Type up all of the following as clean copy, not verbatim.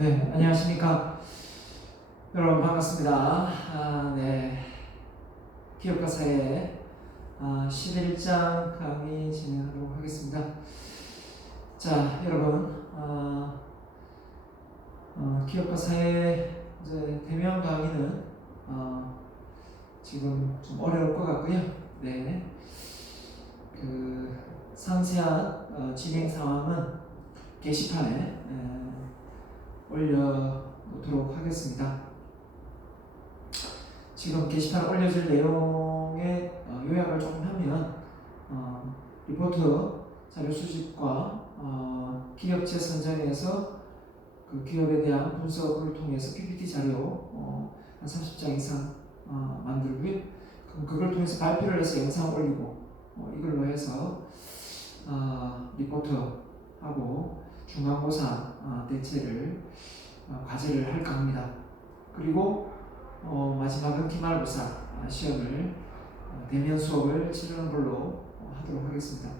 네, 안녕하십니까. 여러분 반갑습니다. 기업가 사회 11장 강의 진행하도록 하겠습니다. 자, 여러분, 기업가 사회 이제 대면 강의는 지금 좀 어려울 것 같고요. 네, 그 상세한 진행 상황은 게시판에 올려놓도록 하겠습니다. 지금 게시판에 올려질 내용의 요약을 조금 하면 리포트 자료 수집과 기업체 선정에서 그 기업에 대한 분석을 통해서 PPT 자료 한 30장 이상 만들고요. 그럼 그걸 통해서 발표를 해서 영상 올리고 이걸로 해서 리포트하고 중간고사 대체를 과제를 할까 합니다. 그리고 마지막은 기말고사 시험을 대면 수업을 치르는 걸로 하도록 하겠습니다.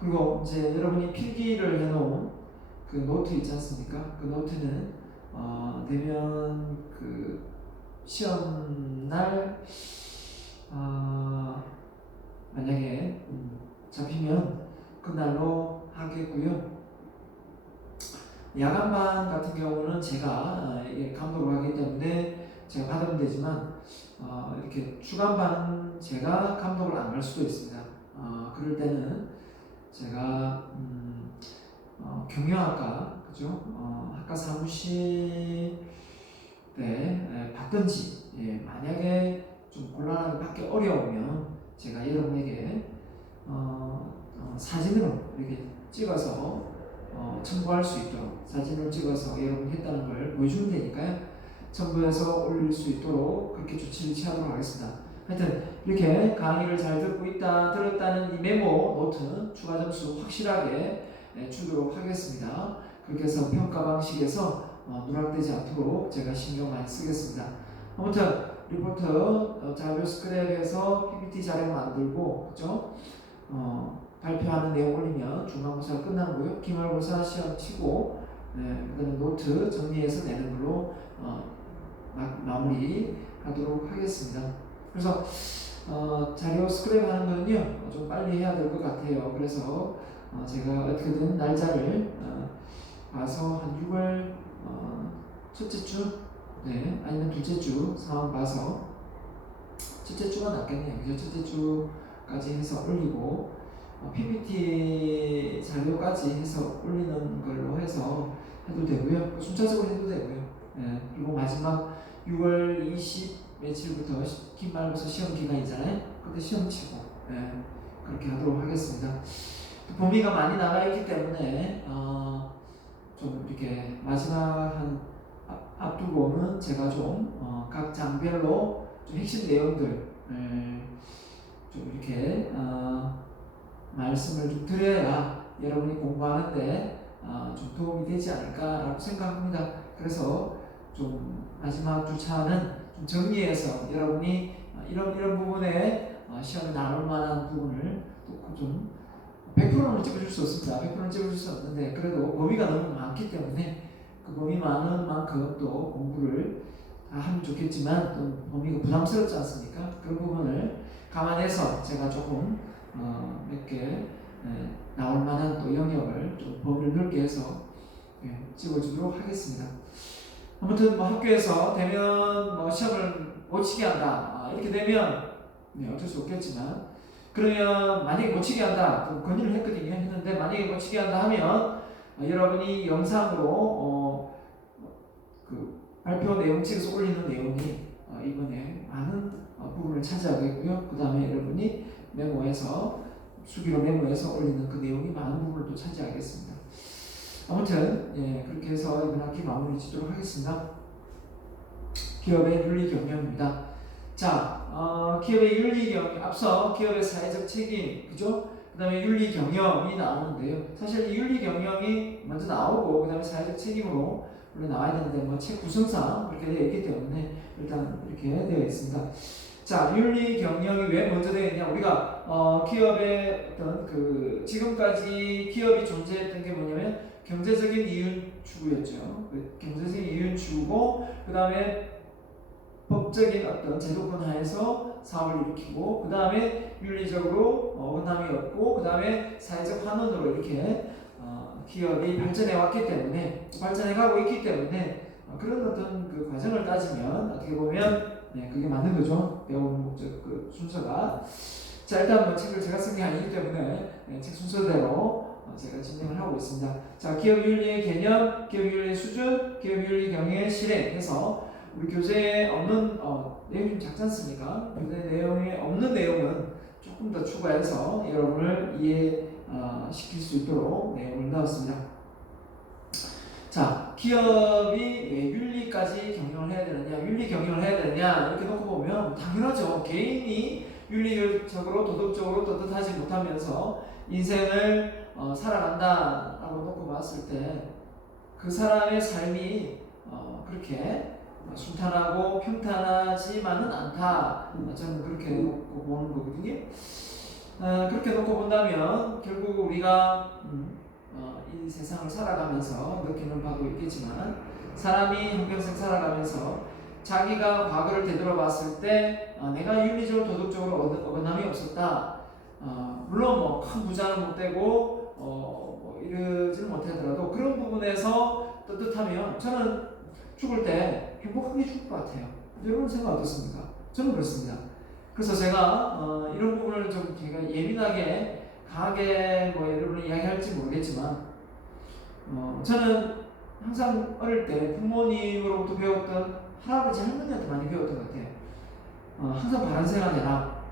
그리고 이제 여러분이 필기를 해놓은 그 노트 있지 않습니까? 그 노트는 대면 그 시험 날 만약에 잡히면 그날로 하겠고요. 야간반 같은 경우는 제가 감독을 하기 때문에 제가 받으면 되지만 이렇게 주간반은 제가 감독을 안 할 수도 있습니다. 그럴 때는 제가 경영학과 그죠? 학과 사무실에 받든지 만약에 좀 곤란하게 받기 어려우면 제가 여러분에게 사진으로 이렇게 찍어서 첨부할 수 있도록 사진을 찍어서 여러분이 했다는 걸 보여주면 되니까요. 첨부해서 올릴 수 있도록 그렇게 조치를 취하도록 하겠습니다. 하여튼 이렇게 강의를 잘 듣고 있다 들었다는 이 메모 노트 추가 점수 확실하게 주도록 하겠습니다. 그렇게 해서 평가 방식에서 누락되지 않도록 제가 신경 많이 쓰겠습니다. 아무튼 리포트 자료 스크랩에서 PPT 자료 만들고 그죠? 발표하는 내용 올리면 중간고사가 끝나는 거고요. 기말고사 시험 치고 그다음에 노트 정리해서 내는 걸로 마무리 하도록 하겠습니다. 그래서 자료 스크랩 하는 거는요 좀 빨리 해야 될 것 같아요. 그래서 제가 어떻게든 날짜를 봐서 한 6월 첫째 주 아니면 둘째 주 상황 봐서 첫째 주가 낫겠네요. 그래서 첫째 주까지 해서 올리고 PPT 자료까지 해서 올리는 걸로 해서 해도 되고요. 순차적으로 해도 되고요. 그리고 마지막 6월 20 며칠부터 기말고사 시험 기간이잖아요. 그때 시험 치고 그렇게 하도록 하겠습니다. 범위가 많이 나가 있기 때문에 좀 이렇게 마지막 한 앞두고는 제가 좀 각 장별로 좀 핵심 내용들 좀 이렇게 말씀을 좀 드려야 여러분이 공부하는데 좀 도움이 되지 않을까라고 생각합니다. 그래서 좀 마지막 주차는 좀 정리해서 여러분이 이런 부분에 시험에 나올 만한 부분을 좀 100%는 찍어줄 수 없습니다. 100%는 찍어줄 수 없는데 그래도 범위가 너무 많기 때문에 그 범위 많은 만큼 또 공부를 다 하면 좋겠지만 또 범위가 부담스럽지 않습니까? 그런 부분을 감안해서 제가 조금 몇 개 나올 만한 또 영역을 좀 범위를 넓게 해서 찍어주도록 하겠습니다. 아무튼 뭐 학교에서 대면 시험을 못 치게 한다 이렇게 되면 어쩔 수 없겠지만 그러면 만약에 못 치게 한다 그럼 건의를 했는데 만약에 못 치게 한다 하면 여러분이 영상으로 그 발표 내용 찍어서 올리는 내용이 이번에 많은 부분을 차지하겠고요. 그 다음에 여러분이 메모해서 수기로 메모해서 올리는 그 내용이 많은 부분을 또 차지하겠습니다. 아무튼 그렇게 해서 이번 학기 마무리 짓도록 하겠습니다. 기업의 윤리 경영입니다. 자, 기업의 윤리 경영 앞서 기업의 사회적 책임 그죠? 그 다음에 윤리 경영이 나오는데요. 사실 이 윤리 경영이 먼저 나오고 그 다음에 사회적 책임으로 원래 나와야 되는데 뭐 책 구성상 그렇게 되어 있기 때문에 일단 이렇게 되어 있습니다. 자, 윤리 경영이 왜 먼저 되어 있냐? 우리가 기업의 어떤 그 지금까지 기업이 존재했던 게 뭐냐면 경제적인 이윤 추구였죠. 경제적인 이윤 추구고, 그 다음에 법적인 어떤 제도권 하에서 사업을 일으키고, 그 다음에 윤리적으로 어긋남이 없고, 그 다음에 사회적 환원으로 이렇게 기업이 발전해 왔기 때문에, 발전해 가고 있기 때문에 그런 어떤 그 과정을 따지면 어떻게 보면 그게 맞는 거죠. 배운 목적 그 순서가. 자, 일단 뭐 책을 제가 쓴 게 아니기 때문에 책 순서대로 제가 진행을 하고 있습니다. 자, 기업윤리의 개념, 기업윤리의 수준, 기업윤리 경영의 실행 해서 우리 교재에 없는 내용이 좀 작지 않습니까? 교재 내용에 없는 내용은 조금 더 추가해서 여러분을 이해시킬 수 있도록 내용을 넣었습니다. 자, 기업이 왜 윤리까지 경영을 해야 되느냐, 윤리 경영을 해야 되느냐 이렇게 놓고 보면 당연하죠. 개인이 윤리적으로 도덕적으로 떳떳하지 못하면서 인생을 살아간다라고 놓고 봤을 때 그 사람의 삶이 그렇게 순탄하고 평탄하지만은 않다. 저는 그렇게 놓고 보는 거거든요. 그렇게 놓고 본다면 결국 우리가 이 세상을 살아가면서 느끼는 바도 있겠지만 사람이 한평생 살아가면서 자기가 과거를 되돌아봤을 때 내가 윤리적으로 도덕적으로 어긋남이 없었다. 물론 뭐 큰 부자는 못 되고 뭐 이러지는 못하더라도 그런 부분에서 떳떳하면 저는 죽을 때 행복하게 죽을 것 같아요. 여러분 생각 어떻습니까? 저는 그렇습니다. 그래서 제가 이런 부분을 좀 제가 예민하게 강하게 뭐 여러분이 이야기할지 모르겠지만 저는 항상 어릴 때 부모님으로부터 배웠던 할아버지 할머니한테 많이 배웠던 것 같아요. 항상 바른 생각 해라.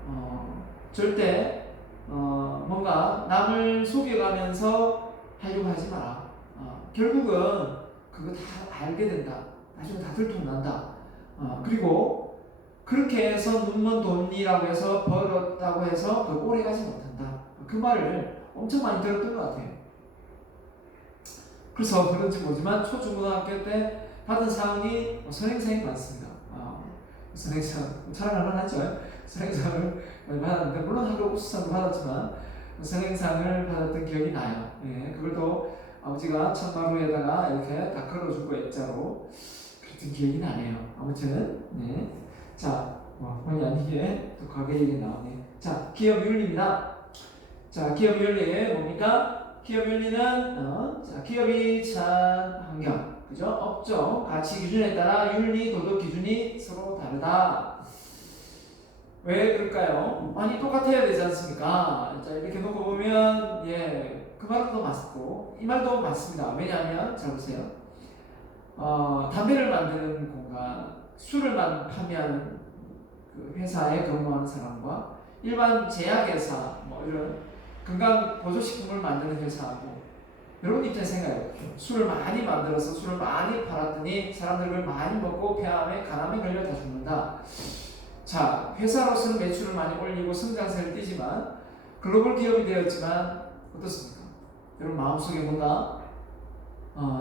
절대 뭔가 남을 속여가면서 하려고 하지 마라. 결국은 그거 다 알게 된다. 나중에 다 들통난다. 그리고 그렇게 해서 눈먼 돈이라고 해서 벌었다고 해서 그 오래 가지 못한다. 그 말을 엄청 많이 들었던 것 같아요. 그래서 그런지 모르지만 초중고등학교 때 받은 상이 선행상이 많습니다. 선행상 자랑할 만하죠. 선행상을 받았는데 물론 학교 우수상도 받았지만 선행상을 받았던 기억이 나요. 그걸 또 아버지가 천마루에다가 이렇게 다 걸어주고 액자로 그랬던 기억이 나네요. 아무튼 자, 본의 아니게 또 과거 얘기 나오네. 자, 기업 윤리입니다. 자, 기업 윤리 뭡니까? 기업 윤리는 자, 기업이 처한 환경, 그죠? 업종, 가치 기준에 따라 윤리, 도덕 기준이 서로 다르다. 왜 그럴까요? 아니 똑같아야 되지 않습니까? 자, 이렇게 놓고 보면 그 말도 맞고 이 말도 맞습니다. 왜냐하면 잘 보세요. 담배를 만드는 공간, 술을 판매하는 그 회사에 근무하는 사람과 일반 제약회사, 뭐 이런 건강 보조식품을 만드는 회사하고 여러분 입장에서 생각해보십시오. 술을 많이 만들어서 술을 많이 팔았더니 사람들을 많이 먹고 폐암에 간암에 걸려 다 죽는다. 자, 회사로서는 매출을 많이 올리고 성장세를 띠지만 글로벌 기업이 되었지만 어떻습니까? 여러분 마음속에 뭔가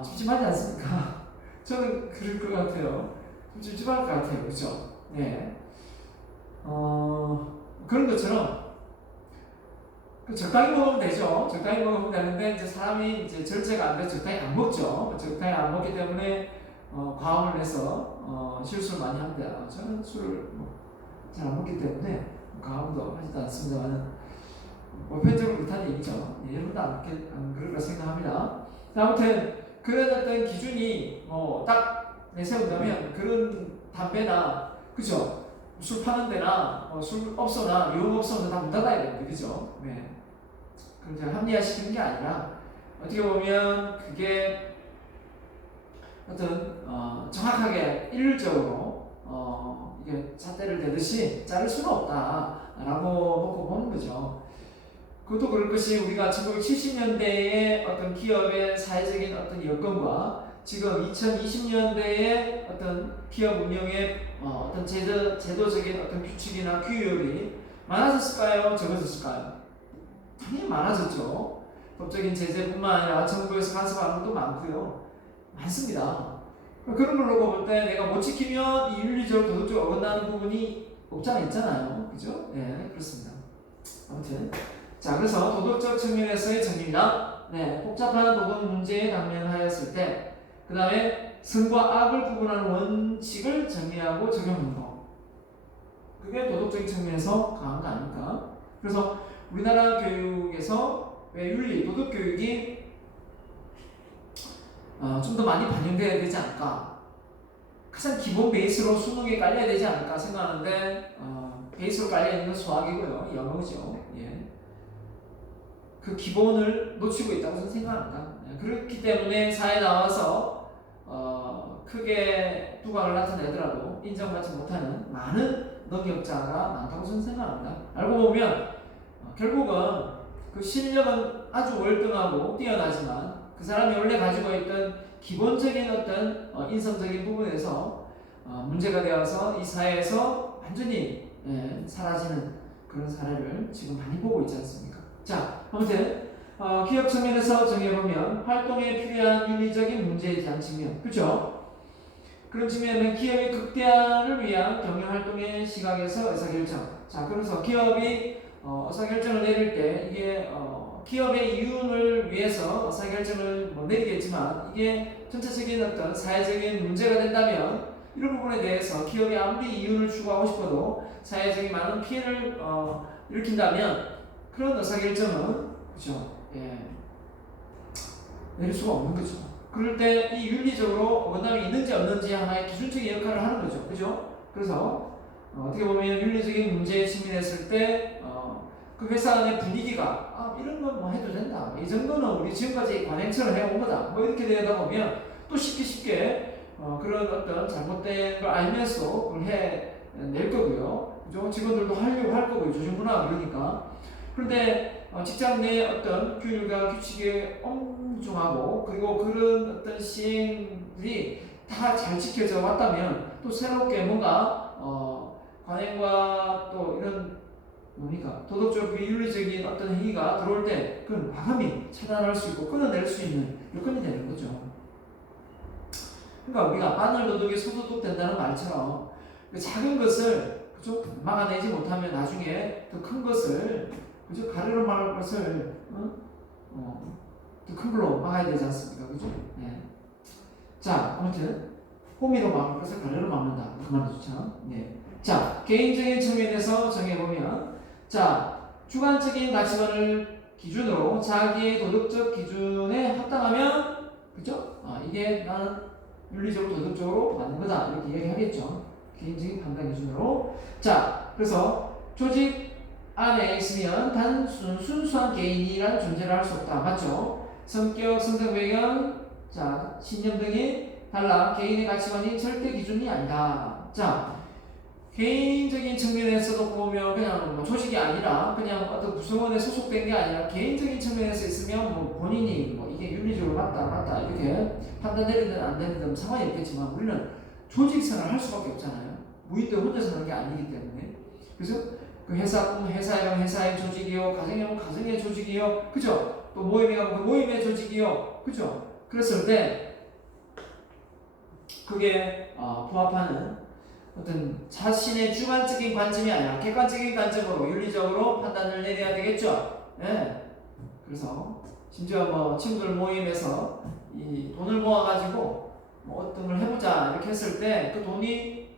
찝찝하지 않습니까? 저는 그럴 것 같아요. 좀 찝찝할 것 같아요. 그렇죠? 그런 것처럼 적당히 먹으면 되죠. 적당히 먹으면 되는데 이제 사람이 이제 절제가 안 돼서 적당히 안 먹죠. 적당히 안 먹기 때문에 과음을 해서 실수를 많이 합니다. 저는 술을 잘 안 먹기 때문에 과음도 하지도 않습니다만 보편적으로 그렇다는 얘기죠. 여러분도 안 그럴까 생각합니다. 아무튼 그런 어떤 기준이 딱 내세운다면 그런 담배나 그죠? 술 파는 데나 술업소나 유흥업소는 다 문 닫아야 됩니다. 그죠? 그럼 제가 합리화시키는 게 아니라 어떻게 보면 그게 어떤 정확하게 일률적으로 이게 잣대를 대듯이 자를 수는 없다라고 놓고 보는 거죠. 그것도 그럴 것이 우리가 1970년대의 어떤 기업의 사회적인 어떤 여건과 지금 2020년대의 어떤 기업 운영의 어떤 제도적인 어떤 규칙이나 규율이 많아졌을까요? 적어졌을까요? 당연히 많아졌죠. 법적인 제재뿐만 아니라 정부에서 간섭하는 것도 많고요. 많습니다. 그런 걸로 볼 때 내가 못 지키면 이 윤리적으로 도덕적으로 어긋나는 부분이 없지 않아 있잖아요. 그죠? 그렇습니다. 아무튼 자, 그래서 도덕적 측면에서의 정리입니다. 복잡한 도덕 문제에 당면하였을 때 그 다음에 선과 악을 구분하는 원칙을 정의하고 적용하는 거. 그게 도덕적인 측면에서 강한 거 아닙니까? 그래서 우리나라 교육에서 왜 윤리, 도덕 교육이 좀 더 많이 반영돼야 되지 않을까? 가장 기본 베이스로 수능에 깔려야 되지 않을까 생각하는데 베이스로 깔려있는 건 수학이고요. 영어죠. 예. 그 기본을 놓치고 있다고 저는 생각합니다. 예. 그렇기 때문에 사회에 나와서 크게 두각을 나타내더라도 인정받지 못하는 많은 능력자가 많다고 저는 생각합니다. 알고 보면 결국은 그 실력은 아주 월등하고 뛰어나지만 그 사람이 원래 가지고 있던 기본적인 어떤 인성적인 부분에서 문제가 되어서 이 사회에서 완전히 사라지는 그런 사례를 지금 많이 보고 있지 않습니까? 자, 아무튼 기업 측면에서 정해보면 활동에 필요한 윤리적인 문제에 대한 측면, 그렇죠? 그런 측면에는 기업의 극대화를 위한 경영활동의 시각에서 의사결정. 자, 그래서 기업이 의사결정을 내릴 때 이게 기업의 이윤을 위해서 의사결정을 내리겠지만 이게 전체적인 어떤 사회적인 문제가 된다면 이런 부분에 대해서 기업이 아무리 이윤을 추구하고 싶어도 사회적인 많은 피해를 일으킨다면 그런 의사결정은 그죠? 예. 내릴 수가 없는 거죠. 그럴 때 이 윤리적으로 어긋남이 있는지 없는지 하나의 기준적인 역할을 하는 거죠. 그죠? 그래서 어떻게 보면 윤리적인 문제에 직면했을 때 그 회사 안의 분위기가 이런 건 뭐 해도 된다. 이 정도는 우리 지금까지 관행처럼 해온 거다. 뭐 이렇게 되다 보면 또 쉽게 그런 어떤 잘못된 걸 알면서 그걸 해낼 거고요. 그죠? 직원들도 하려고 할 거고요. 조직문화가 그러니까. 그런데 직장 내 어떤 규율과 규칙이 엄중하고 그리고 그런 어떤 시행들이 다 잘 지켜져 왔다면 또 새롭게 뭔가 관행과 또 이런 뭡니까 도덕적 비윤리적인 어떤 행위가 들어올 때 그건 과감히 차단할 수 있고 끊어낼 수 있는 요건이 되는 거죠. 그러니까 우리가 바늘 도둑이 소도둑 된다는 말처럼 그 작은 것을 그죠 막아내지 못하면 나중에 더 큰 것을 그죠 가르로 막을 것을 더 큰 걸로 막아야 되지 않습니까? 그죠? 네. 자, 아무튼 호미로 막을 것을 가르로 막는다. 그만두죠. 네. 자, 개인적인 측면에서 정해보면 자, 주관적인 가치관을 기준으로 자기의 도덕적 기준에 합당하면 그죠? 이게 나는 윤리적으로 도덕적으로 맞는 거다 이렇게 이야기하겠죠. 개인적인 판단 기준으로. 자, 그래서 조직 안에 있으면 순수한 개인이란 존재를 할 수 없다. 맞죠? 성격, 성장 배경, 자, 신념 등이 달라 개인의 가치관이 절대 기준이 아니다. 자, 개인적인 측면에서도 보면 그냥 조직이 아니라 그냥 어떤 구성원에 소속된 게 아니라 개인적인 측면에서 있으면 본인이 이게 윤리적으로 맞다 이렇게 판단 내리든 안 내리든 상관이 없겠지만 우리는 조직 생활을 할 수밖에 없잖아요. 무인도 혼자 사는 게 아니기 때문에. 그래서 그 회사이면 회사의 조직이요, 가정이면 가정의 조직이요, 그죠? 또 모임이면 그 모임의 조직이요, 그죠? 그랬을 때 그게 부합하는 어떤 자신의 주관적인 관점이 아니라 객관적인 관점으로 윤리적으로 판단을 내려야 되겠죠. 예. 그래서 심지어 친구들 모임에서 이 돈을 모아가지고 어떤 걸 해보자 이렇게 했을 때 그 돈이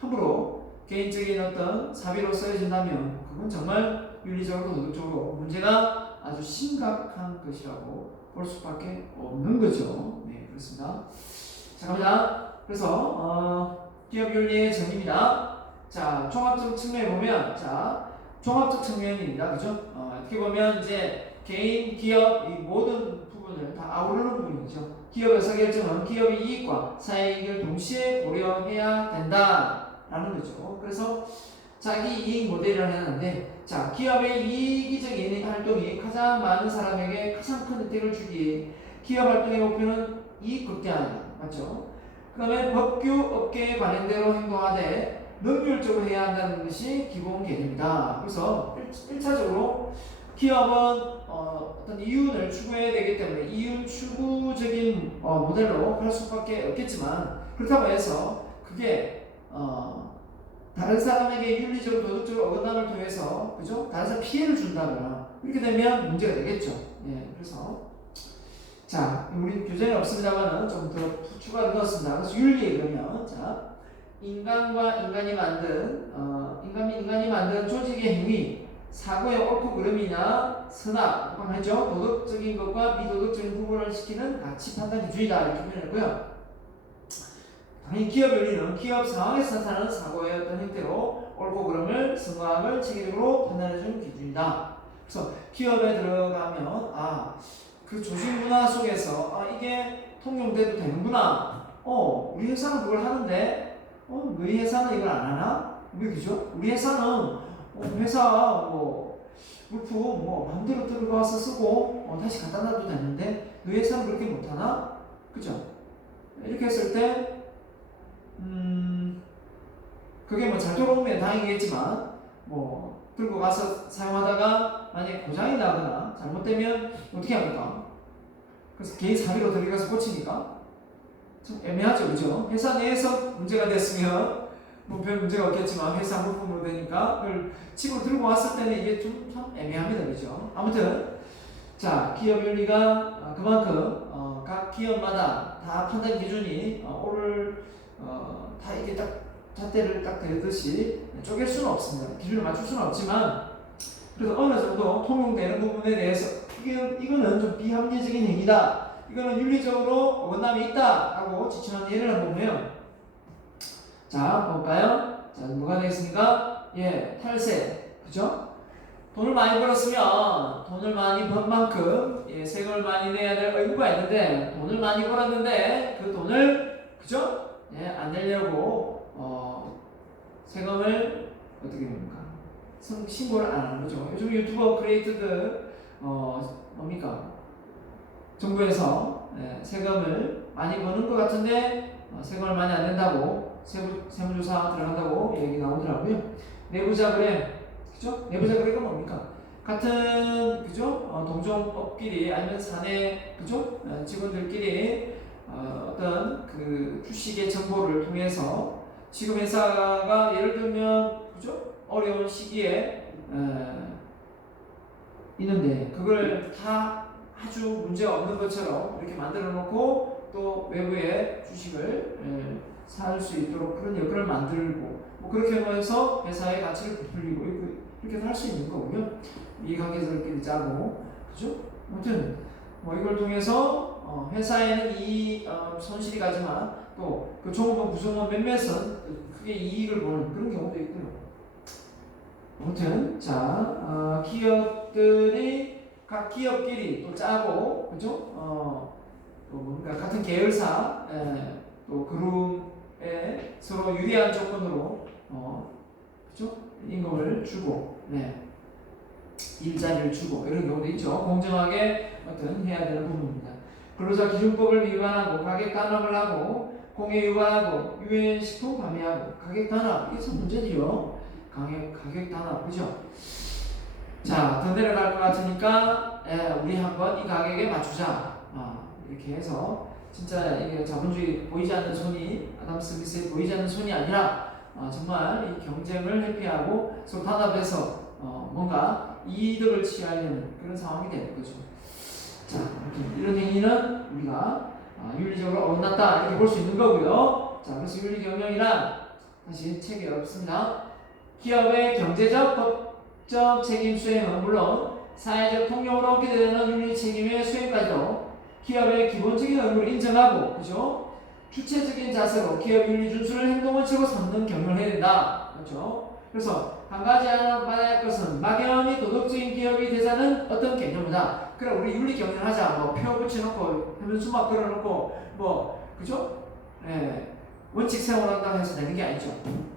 함부로 개인적인 어떤 사비로 쓰여진다면 그건 정말 윤리적으로 도덕적으로 문제가 아주 심각한 것이라고 볼 수밖에 없는 거죠. 네, 그렇습니다. 자, 갑니다. 그래서 기업윤리의 정의입니다. 자, 종합적 측면에 보면, 자, 종합적 측면입니다. 그죠? 어떻게 보면 이제 개인, 기업, 이 모든 부분을 다 아우르는 부분이죠. 기업 의사결정은 기업의 이익과 사회 이익을 동시에 고려해야 된다라는 거죠. 그래서 자기 이익 모델을 하는데, 자, 기업의 이기적인 활동이 가장 많은 사람에게 가장 큰 혜택을 주기에 기업 활동의 목표는 이익 극대화입니다. 맞죠? 그 다음에 법규 업계에 관행대로 행동하되 능률적으로 해야 한다는 것이 기본 개념이다. 그래서 1차적으로 기업은 어떤 이윤을 추구해야 되기 때문에 이윤 추구적인 모델로 할 수밖에 없겠지만 그렇다고 해서 그게 다른 사람에게 윤리적으로 도덕적으로 어긋남을 통해서 그죠? 다른 사람 피해를 준다거나 이렇게 되면 문제가 되겠죠. 예, 그래서 자, 우리 교재는 없습니다만은 좀 더 추가로 넣었습니다. 그래서 윤리 그러면 자, 인간과 인간이 만든 인간이 만든 조직의 행위, 사고의 옳고 그름이나 선악, 하죠. 도덕적인 것과 비도덕적인 구분을 시키는 가치 판단 기준이다 이렇게 표현했고요. 당연히 기업 윤리는 기업 상황에서 나타나는 사고의 어떤 형태로 옳고 그름을 선악을 체계적으로 판단해주는 기준이다. 그래서 기업에 들어가면 그 조직 문화 속에서 이게 통용돼도 되는구나. 우리 회사는 그걸 하는데 너희 회사는 이걸 안 하나? 왜 그죠? 우리 회사는 회사 물품 마음대로 들어가서 쓰고 다시 갖다 놔도 되는데 너희 회사는 그렇게 못하나? 그죠? 이렇게 했을 때 그게 잘 돌아오면 다행이겠지만 들고 가서 사용하다가 만약에 고장이 나거나 잘못되면 어떻게 합니까? 그래서 개인 사비로 들어가서 고치니까 좀 애매하죠, 그죠? 회사 내에서 문제가 됐으면 별 문제가 없겠지만 회사 물품으로 되니까 그걸 집으로 들고 왔을 때는 이게 좀 참 애매합니다, 그죠? 아무튼 자, 기업 윤리가 그만큼 각 기업마다 다 판단 기준이 다 이게 딱 잣대를 딱 대듯이 쪼갤 수는 없습니다. 기준을 맞출 수는 없지만 그래서 어느 정도 통용되는 부분에 대해서 이거는 좀 비합리적인 행위다. 이거는 윤리적으로 어긋남이 있다 하고 지칭한 예를 한번 보면 자 볼까요? 자 뭐가 되겠습니까? 탈세 그죠? 돈을 많이 벌었으면 돈을 많이 번 만큼 세금을 많이 내야 될 의무가 있는데 돈을 많이 벌었는데 그 돈을 그죠? 안 내려고 세금을 어떻게 됩니까? 신고를 안 하는 거죠. 요즘 유튜버 크리에이터들 뭡니까? 정부에서 세금을 많이 버는 것 같은데 세금을 많이 안 낸다고 세무조사 들어간다고 얘기 나오더라고요. 내부자 거래, 그죠? 내부자 거래가 뭡니까? 같은 그죠? 동종업끼리 아니면 사내 그죠? 직원들끼리 어떤 그 주식의 정보를 통해서 지금 회사가 예를 들면 그죠? 어려운 시기에 있는데 그걸 다 아주 문제가 없는 것처럼 이렇게 만들어 놓고 또 외부에 주식을 살 수 있도록 그런 여건을 만들고 그렇게 하면서 회사의 가치를 부풀리고 이렇게 할 수 있는 거고요. 이 관계자들끼리 짜고 그죠? 아무튼 이걸 통해서 회사에는 이 손실이 가지만 또 그 종업원 구성원 몇몇은 크게 이익을 보는 그런 경우도 있고요. 아무튼 기업들이 각 기업끼리 또 짜고 그죠? 또 뭔가 같은 계열사 또 그룹에 서로 유리한 조건으로 그죠? 임금을 주고 일자리를 주고 이런 경우도 있죠. 공정하게 해야 되는 부분입니다. 근로자 기준법을 위반하고 가격 단합을 하고 공해 위반하고 유엔 식품 판매하고 가격 단합 이게 참 문제지요. 가격 단합 그죠? 자, 더 내려갈 것 같으니까 우리 한번 이 가격에 맞추자. 이렇게 해서 진짜 이게 자본주의 보이지 않는 손이 아담 스미스의 보이지 않는 손이 아니라 정말 이 경쟁을 회피하고 서로 단합해서 뭔가 이득을 취하려는 그런 상황이 되는 거죠. 자, 이런 행위는 우리가 윤리적으로 어긋났다 이렇게 볼 수 있는 거고요. 자, 그래서 윤리경영이란 다시 책에 없습니다. 기업의 경제적, 법적 책임 수행은 물론 사회적 통념으로 기대되는 윤리 책임의 수행까지도 기업의 기본적인 의무를 인정하고, 그죠? 주체적인 자세로 기업 윤리 준수를 행동원칙으로 삼는 경영을 해야 된다. 그렇죠? 그래서 한 가지 알아봐야 할 것은 막연히 도덕적인 기업이 되자는 어떤 개념이다. 그래 우리 윤리 경영을 하자. 표 붙여놓고 해면 수막 걸어놓고 그죠? 원칙 세워놓는다고 해서 되는 게 아니죠.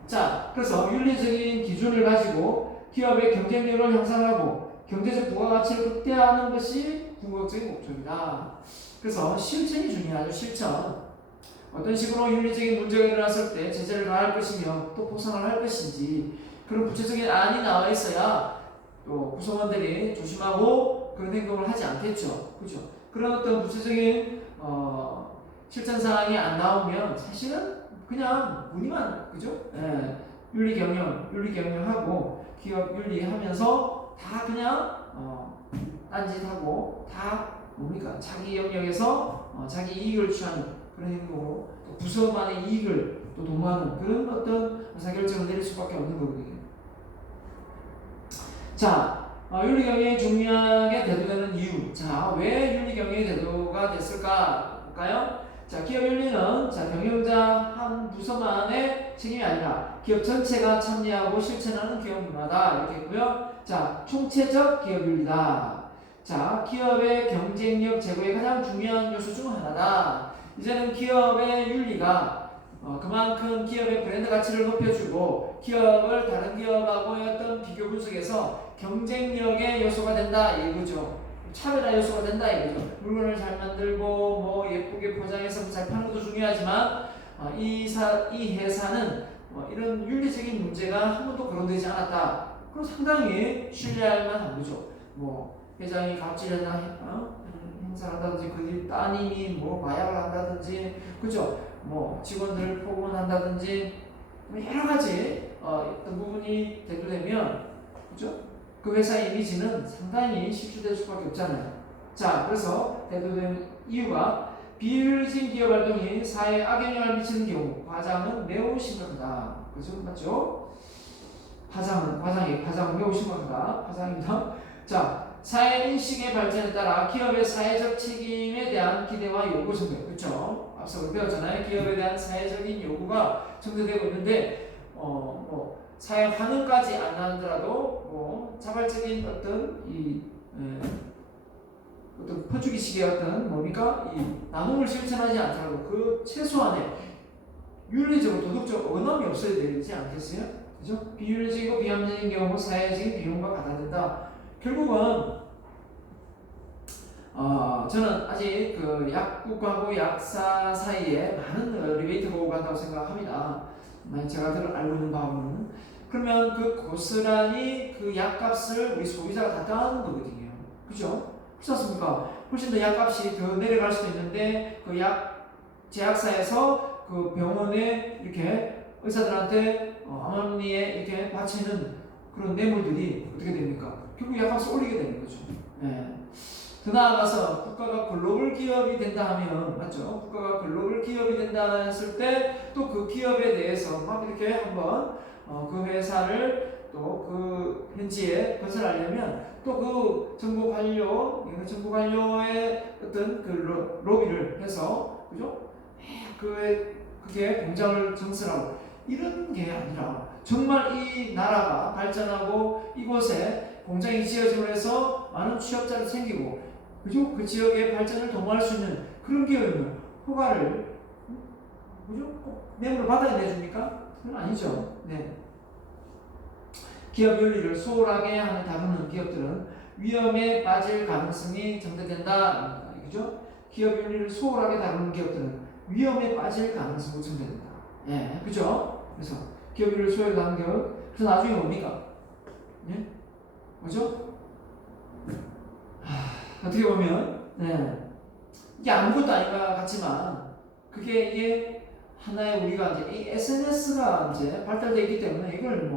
자, 그래서 윤리적인 기준을 가지고 기업의 경쟁력을 향상하고 경제적 부가가치를 극대화하는 것이 궁극적인 목적이다. 그래서 실천이 중요하죠. 실천. 어떤 식으로 윤리적인 문제가 일어났을 때 제재를 가할 것이며 또 보상을 할 것인지 그런 구체적인 안이 나와 있어야 또 구성원들이 조심하고 그런 행동을 하지 않겠죠. 그죠? 그런 어떤 구체적인 실천 사항이 안 나오면 사실은 그냥 무늬만 그죠? 윤리 경영하고 기업 윤리하면서 다 그냥 딴짓하고 다 뭡니까? 자기 영역에서 자기 이익을 취하는 그런 행동으로 또 부서만의 이익을 또 도모하는 그런 어떤 의사결정을 내릴 수밖에 없는 거거든요. 자, 윤리경영이 중요하게 대두되는 이유. 자, 왜 윤리경영이 대두가 됐을까 볼까요? 자, 기업 윤리는 자, 경영자 한 부서만의 책임이 아니라 기업 전체가 참여하고 실천하는 기업 문화다 이렇게 했고요. 자, 총체적 기업 윤리다. 자, 기업의 경쟁력 제고의 가장 중요한 요소 중 하나다. 이제는 기업의 윤리가 그만큼 기업의 브랜드 가치를 높여주고 기업을 다른 기업하고의 어떤 비교 분석에서 경쟁력의 요소가 된다 이거죠. 차별화 요소가 된다 이거죠. 물건을 잘 만들고 뭐 예쁘게 포장해서 잘 파는 것도 중요하지만 이 회사는 이런 윤리적인 문제가 한 번도 거론되지 않았다. 그럼 상당히 신뢰할 만한 거죠. 뭐 회장이 갑질했나 행사를 한다든지 그 따님이 뭐 마약을 한다든지 그죠? 뭐 직원들을 폭언한다든지 뭐 여러 가지 어떤 부분이 대두되면 그죠? 그 회사의 이미지는 상당히 실추될 수밖에 없잖아요. 자, 그래서 대두된 이유가 비효율적인 기업 활동이 사회에 악영향을 미치는 경우 과장은 매우 심각하다. 그죠? 맞죠? 과장은 매우 심각하다. 과장입니다. 자, 사회 인식의 발전에 따라 기업의 사회적 책임에 대한 기대와 요구 정도, 그렇죠? 앞서 배웠잖아요. 기업에 대한 사회적인 요구가 정도되고 있는데, 사회 환원까지 안 하더라도 자발적인 어떤 어떤 퍼주기식의 어떤 뭡니까 이 나눔을 실천하지 않더라도 그 최소한의 윤리적으로 도덕적 언함이 없어야 되지 않겠어요? 그죠? 비윤리적이고 비합리적인 경우 사회적인 비용과 같아진다. 결국은 저는 아직 그 약국하고 약사 사이에 많은 리베이트가 오고 간다고 생각합니다. 제가 알고 있는 바로는 그러면 그 고스란히 그 약값을 우리 소비자가 다 따는 거거든요. 그죠? 그렇지 않습니까? 훨씬 더 약값이 더 내려갈 수도 있는데 그 제약사에서 그 병원에 이렇게 의사들한테 암암리에 이렇게 바치는 그런 뇌물들이 어떻게 됩니까? 결국 약값을 올리게 되는 거죠. 네. 더 나아가서 국가가 글로벌 기업이 된다 하면 맞죠? 국가가 글로벌 기업이 된다 했을 때 또 그 기업에 대해서 막 이렇게 한번 그 회사를 또 그 현지에 건설하려면 또 그 정부 관료의 어떤 그 로비를 해서 그죠? 그게 공장을 증설하고 이런 게 아니라 정말 이 나라가 발전하고 이곳에 공장이 지어짐으로 해서 많은 취업자를 생기고 그죠? 그 지역의 발전을 도모할 수 있는 그런 기업이면 허가를 그죠? 꼭 뇌물을 받아야 내줍니까? 그건 아니죠. 네. 기업 윤리를 소홀하게 다루는 기업들은 위험에 빠질 가능성이 증대된다. 그죠? 기업 윤리를 소홀하게 다루는 기업들은 위험에 빠질 가능성이 증대된다. 예, 그죠? 그래서 기업 윤리를 소홀하게 다루는 기업, 그래서 나중에 뭡니까? 예? 뭐죠? 어떻게 보면, 네. 이게 아무것도 아닌 것 같지만, 이게 하나의 우리가 이제 이 SNS가 이제 발달되어 있기 때문에 이걸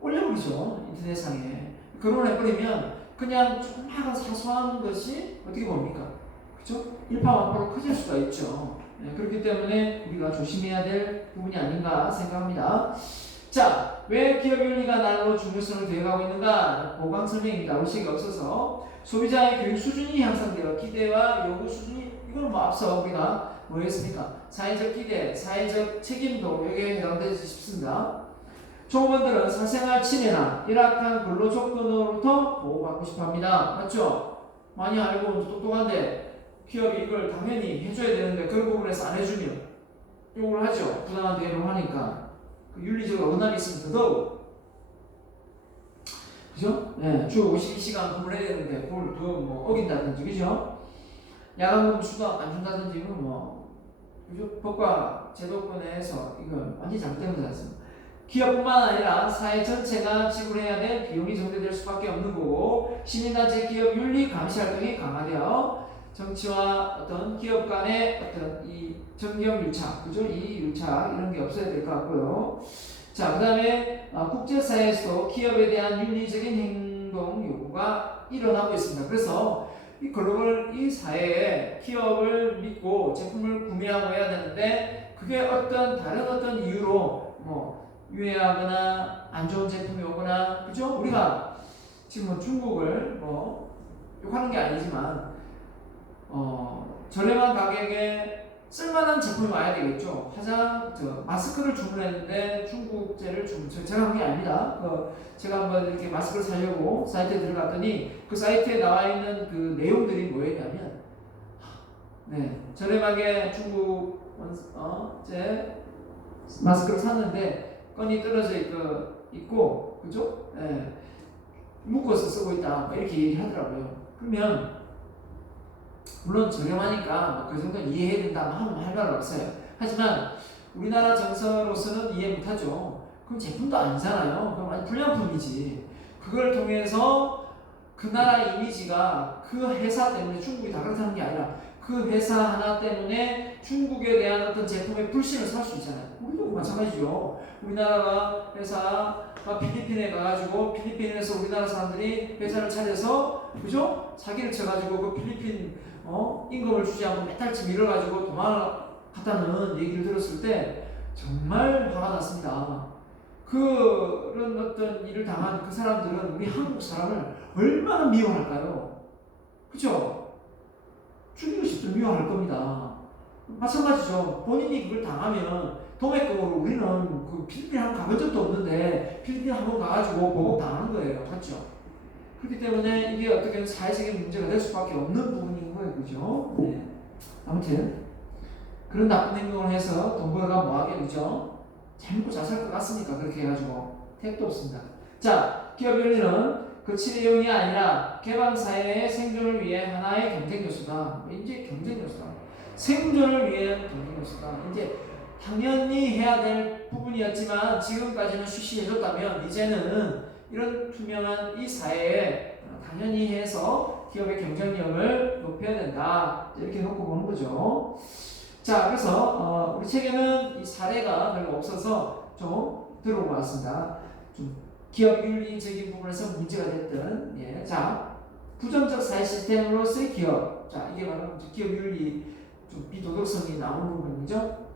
올려버리죠. 인터넷상에. 결혼해버리면 그냥 조그마한 사소한 것이 어떻게 봅니까? 그죠? 일파만파로 커질 수가 있죠. 네, 그렇기 때문에 우리가 조심해야 될 부분이 아닌가 생각합니다. 자, 왜 기업 윤리가 날로 중요성을 더해가고 있는가? 보강 설명입니다. 올 시간이 없어서 소비자의 교육 수준이 향상되어 기대와 요구 수준이 이건 앞서 우리가 했습니까? 사회적 기대, 사회적 책임도 여기에 해당되지 싶습니다. 종업원들은 사생활 침해나 열악한 근로 조건으로부터 보호받고 싶어합니다. 맞죠? 많이 알고 똑똑한데 기업이 이걸 당연히 해줘야 되는데 그런 부분에서 안 해주면 욕을 하죠. 부당한 대우를 하니까 윤리적으로 어긋남이 있으면 더더욱 그죠? 네, 주 52시간 근무를 해야 되는데 그걸 더 어긴다든지 그죠? 야간근무 수당 안 준다든지 이건 그죠? 법과 제도권에서 이건 완전히 잘못된 거지 않습니까? 기업뿐만 아니라 사회 전체가 지불해야 될 비용이 증대될 수밖에 없는 거고 시민단체 기업 윤리 감시 활동이 강화되어 정치와 어떤 기업 간의 어떤 이 정경 유착, 그죠? 이 유착 이런 게 없어야 될 것 같고요. 자, 그 다음에 국제사회에서도 기업에 대한 윤리적인 행동 요구가 일어나고 있습니다. 그래서 이 글로벌 이 사회에 기업을 믿고 제품을 구매하고 해야 되는데 그게 어떤 다른 어떤 이유로 뭐 유해하거나 안 좋은 제품이 오거나 그죠? 우리가 지금 뭐 중국을 뭐 욕하는 게 아니지만 저렴한 가격에 쓸만한 제품이 와야 되겠죠. 마스크를 주문했는데 중국제를 제가 한 게 아닙니다. 제가 한번 이렇게 마스크를 사려고 사이트에 들어갔더니 그 사이트에 나와 있는 그 내용들이 뭐였냐면, 네, 저렴하게 제 마스크를 샀는데 끈이 떨어져 있고, 그죠? 네, 묶어서 쓰고 있다. 이렇게 얘기하더라고요. 그러면 물론 저렴하니까 그 정도는 이해해야 된다 하면 할 말 없어요. 하지만 우리나라 정서로서는 이해 못하죠. 그럼 제품도 아니잖아요. 그럼 아니 불량품이지. 그걸 통해서 그 나라 이미지가 그 회사 때문에 중국이 다 그렇다는 게 아니라 그 회사 하나 때문에 중국에 대한 어떤 제품의 불신을 살 수 있잖아요. 우리도 마찬가지죠. 우리나라가 회사가 필리핀에 가가지고 필리핀에서 우리나라 사람들이 회사를 차려서 그죠? 사기를 쳐가지고 그 필리핀 임금을 주지 않고 몇 달치 밀어가지고 도망갔다는 얘기를 들었을 때 정말 화가 났습니다. 그런 어떤 일을 당한 그 사람들은 우리 한국 사람을 얼마나 미워할까요? 그죠? 죽이고 싶도 미워할 겁니다. 마찬가지죠. 본인이 그걸 당하면 도매금으로 우리는 그 필리핀 한번 가본 적도 없는데 필리핀 한번 가가지고 보복 당하는 거예요. 맞죠? 그렇기 때문에 이게 어떻게 사회적인 문제가 될 수밖에 없는 부분인 거예요. 그죠? 네. 아무튼 그런 나쁜 행동을 해서 돈 벌어가 뭐하게 그죠? 잘 먹고 잘 살 것 같습니까? 그렇게 해가지고 택도 없습니다. 자, 기업 윤리는 거치 내용이 아니라 개방사회의 생존을 위해 하나의 경쟁 요소다. 이제 경쟁 요소다. 생존을 위한 경쟁 요소다. 이제 당연히 해야 될 부분이었지만 지금까지는 쉬쉬해줬다면 이제는 이런 투명한 이 사회에 당연히 해서 기업의 경쟁력을 높여야 된다. 이렇게 놓고 보는 거죠. 자, 그래서 우리 책에는 이 사례가 별로 없어서 좀 들어보고 왔습니다. 좀 기업 윤리적인 부분에서 문제가 됐던, 예, 자, 부정적 사회 시스템으로서의 기업. 자, 이게 바로 기업 윤리 좀 비도덕성이 나오는 부분이죠.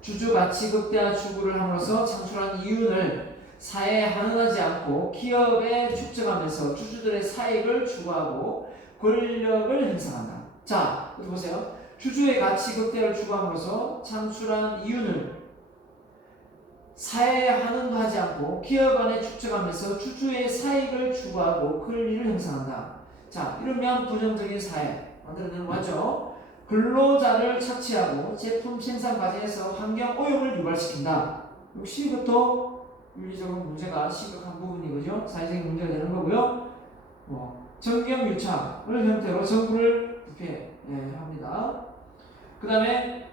주주 가치 극대화 추구를 함으로써 창출한 이윤을 사회에 환원하지 않고 기업에 축적하면서 주주들의 사익을 추구하고 권력을 형성한다. 자, 어디 보세요. 주주의 가치 극대화를 추구함으로써 창출한 이윤을 사회에 환원도 하지 않고 기업 안에 축적하면서 주주의 사익을 추구하고 권리를 형성한다. 자, 이러면 부정적인 사회 만들어내는 거죠. 근로자를 착취하고 제품 생산 과정에서 환경 오염을 유발시킨다. 역시 이것도 윤리적인 문제가 심각한 부분이거죠. 사회적인 문제가 되는 거고요. 정경유착을 형태로 정부를 부패합니다. 그 다음에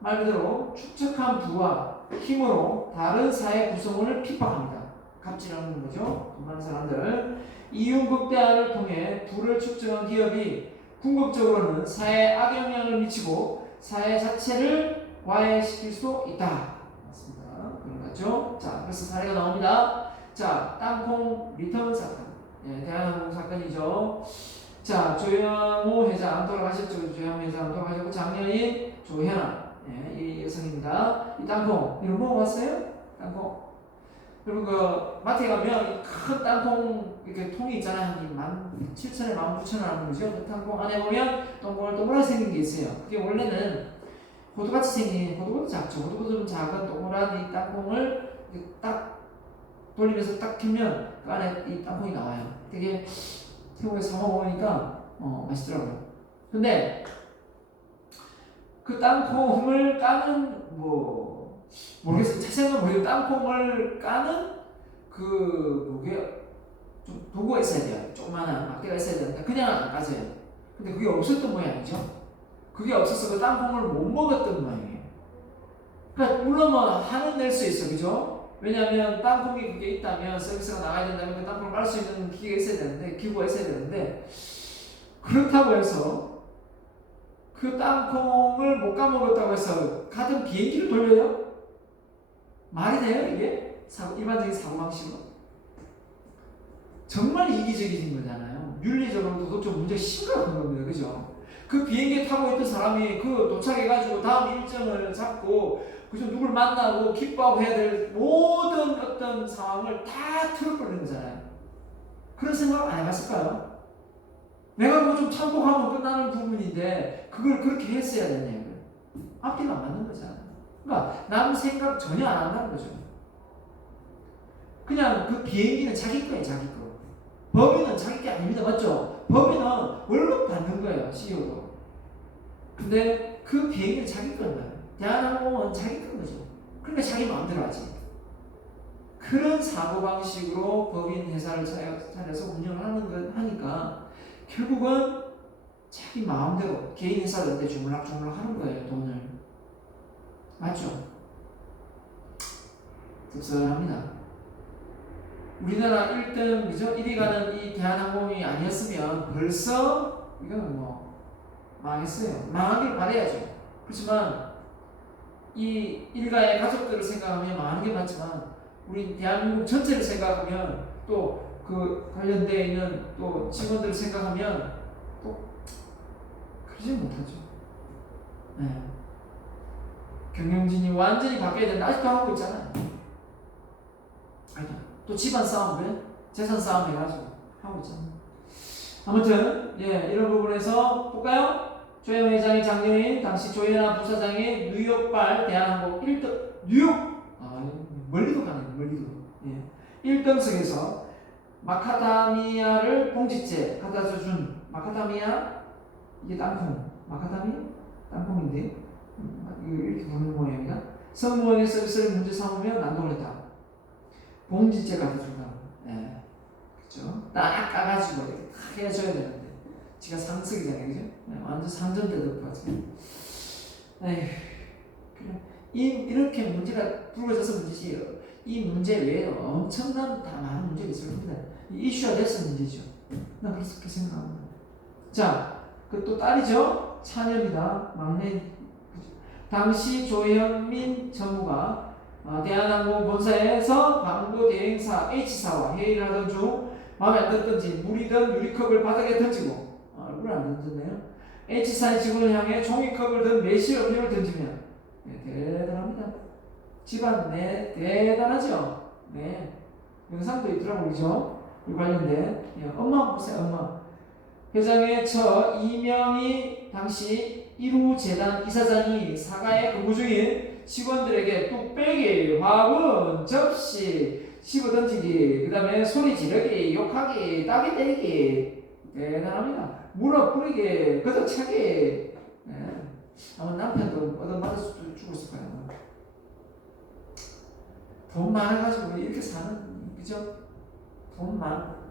말 그대로 축적한 부와 힘으로 다른 사회 구성원을 핍박합니다. 갑질하는 거죠. 돈 많은 사람들. 이윤 극대화를 통해 부를 축적한 기업이 궁극적으로는 사회에 악영향을 미치고 사회 자체를 와해시킬 수 있다. 맞습니다. 그런 거죠. 자, 그래서 사례가 나옵니다. 자, 땅콩 리턴 사건. 예, 대한항공 사건이죠. 자, 조영호 회장 돌아가셨죠. 조영호 회장 돌아가셨고 장녀인 조현아. 예, 이 여성입니다. 이 땅콩 이런 거 먹어봤어요? 땅콩. 그리고 그 마트에 가면 큰 땅콩 이렇게 통이 있잖아요. 한 17,000원, 19,000원 하는 거죠. 그 땅콩 안에 보면 동글동글하게 생긴 게 있어요. 그게 원래는 호두같이 생긴, 호두보다 작죠. 호두보다 좀 작은 동그란 이 땅콩을 딱 돌리면서 딱 키면 그 안에 이 땅콩이 나와요. 되게 태국에 사 먹으니까 맛있더라고요. 근데 그 땅콩을 까는 모르겠어요. 자세한 건 모르겠어요. 땅콩을 까는 그게 좀 도구가 있어야 돼요. 조그마한 막대가 있어야 되는데 그냥 안 까져요. 근데 그게 없었던 모양이죠. 그게 없어서 그 땅콩을 못 먹었던 모양이에요. 그러니까 물론 한은 낼 수 있어, 그죠? 왜냐하면 땅콩이 그게 있다면 서비스가 나가야 된다면 그 땅콩을 깔 수 있는 기계가 있어야 되는데 기구가 있어야 되는데 그렇다고 해서 그 땅콩을 못 까먹었다고 해서 같은 비행기를 돌려요? 말이 돼요 이게? 일반적인 사고방식으로? 정말 이기적인 거잖아요. 윤리적으로 도덕적 문제가 심각한 겁니다. 그죠? 그 비행기 타고 있던 사람이 그 도착해가지고 다음 일정을 잡고 그죠? 누굴 만나고 기뻐하고 해야 될 모든 어떤 상황을 다 틀어버리는 거잖아요. 그런 생각 안 해봤을까요? 내가 뭐 좀 참고하면 끝나는 부분인데 그걸 그렇게 했어야 되냐고요. 앞뒤가 안 맞는 거잖아요. 그러니까 남 생각 전혀 안 한다는 거죠. 그냥 그 비행기는 자기 거예요, 자기 거. 법인은 자기 게 아닙니다, 맞죠? 법인은 월급 받는 거예요, CEO도. 근데 그 비행기는 자기 거예요. 대한항공은 자기 건 거죠. 그러니까 자기 마음대로 하지. 그런 사고방식으로 법인 회사를 차려서 운영을 하니까 결국은 자기 마음대로 개인 회사들한테 주물락주물락 하는 거예요, 돈을. 맞죠? 씁쓸합니다. 우리나라 1등, 그죠? 1위 가는 이 대한항공이 아니었으면 벌써 이거는 뭐 망했어요. 망하길 바라야죠. 그렇지만 이 일가의 가족들을 생각하면 망하는 게 맞지만 우리 대한민국 전체를 생각하면 또 그 관련되어 있는 또 직원들을 생각하면 또 그러지 못하죠. 네. 경영진이 완전히 바뀌어야 된다. 아직도 하고 있잖아요. 아니다. 또 집안 싸움, 그래? 재산 싸움 해가지고 하고 있잖아요. 아무튼 이런 부분에서 볼까요? 조현 회장의 장녀인 당시 조현아 부사장의 뉴욕발 대한항공 1등 뉴욕 멀리도 가네 멀리도 1등석에서 마카다미아를 봉지째 갖다 준 마카다미아 이게 땅콩 마카다미아 땅콩인데 이거 이렇게 부르는 모양이다. 성모형의 서비스를 문제 삼으며 난동을 했다. 봉지째 갖다 준다. 그렇죠? 딱 까가지고 이렇게 딱 해줘야 되는데 지가 상석이잖아요, 그죠? 완전 상전대 덮어가지고. 에휴, 그래. 이렇게 문제가 불거져서 문제지. 이 문제 외에 엄청난 다 많은 문제가 있을 겁니다. 이슈가 돼서 문제죠. 나 그렇게 생각합니다. 자, 그 또 딸이죠. 차녀입니다. 막내. 당시 조현민 전무가 대한항공 본사에서 광고 대행사 H사와 회의를 하던 중 마음에 안 들었던지 물이든 유리컵을 바닥에 던지고 얼굴 안 던졌네요. H사의 직원을 향해 종이컵을 든 매실 음료를 던지면 대단합니다. 집안 대단하죠. 네, 영상도 있더라고요, 그죠? 이 관련된 엄마 보세요, 엄마. 회장의 처 이명희 당시 1호 재단 이사장이 사가에 근무 중인 직원들에게 뚝배기, 화분, 접시 씹어 던지기, 그 다음에 소리 지르기, 욕하기, 따기 때리기 대단합니다. 물어 뿌리기, 걷어차기. 아마 남편도 얻어맞아서 죽었을 거예요. 돈 많아가지고 이렇게 사는, 그죠?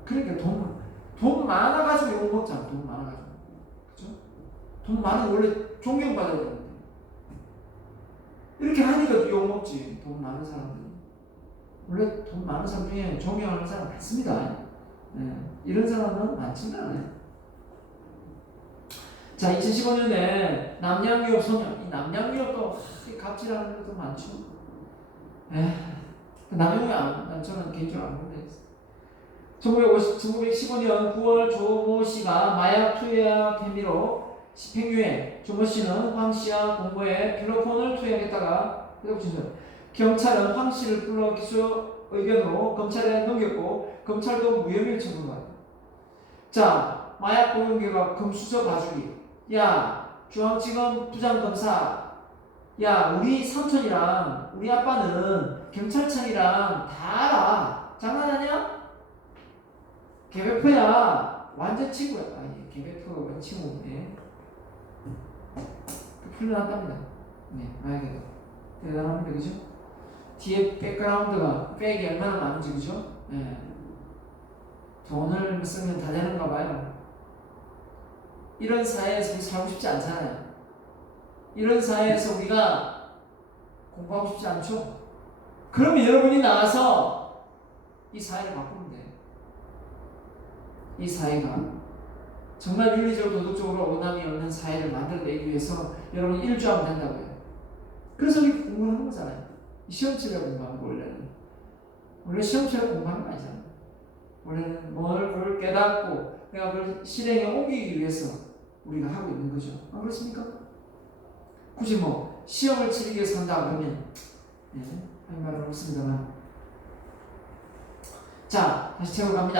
그러니까 돈 많아가지고 욕 먹잖아. 돈 많아가지고, 그죠? 돈 많은 원래 존경받아야 되는데 이렇게 하니까 욕 먹지. 돈 많은 사람들 원래 돈 많은 사람 중에 존경하는 사람 많습니다. 이런 사람은 많지는 않아요. 자, 2015년에 남양유업 소년, 이 남양유업도 갑질하는 것도 많죠. 남양유업 저는 개인적으로 안 본데. 1915년 9월 조모 씨가 마약 투약 혐의로 집행유예. 조모 씨는 황 씨와 공모에 필로폰을 투약했다가 경찰은 황 씨를 불러 기소 의견으로 검찰에 넘겼고 검찰도 무혐의 처분받았다. 자, 마약 보건개가 금수저 봐주기. 야, 중앙지검 부장검사. 야, 우리 삼촌이랑 우리 아빠는 경찰청이랑 다 알아. 장난하냐? 개베프야. 완전 친구야. 아니, 개베프가 완전 친구인데. 풀려났답니다. 네, 마약에도. 대단합니다. 그죠? 뒤에 백그라운드가, 백이 얼마나 많은지, 그죠? 네. 돈을 쓰면 다 되는가 봐요. 이런 사회에서 우리 살고 싶지 않잖아요. 이런 사회에서 우리가 공부하고 싶지 않죠? 그러면 여러분이 나와서 이 사회를 바꾸면 돼요. 이 사회가 정말 윤리적으로 도덕적으로 오남이 없는 사회를 만들어내기 위해서 여러분이 일조하면 된다고요. 그래서 우리 공부하는 거잖아요. 시험 치려고 공부하는 거 원래 시험 치려고 공부하는 거 아니잖아요. 원래는 뭘 깨닫고 그걸 실행에 옮기기 위해서 우리가 하고 있는 거죠. 안 그렇습니까? 굳이 뭐 시험을 치르기 위해서 한다 그러면 할 말은 없습니다만. 자, 다시 채워갑니다.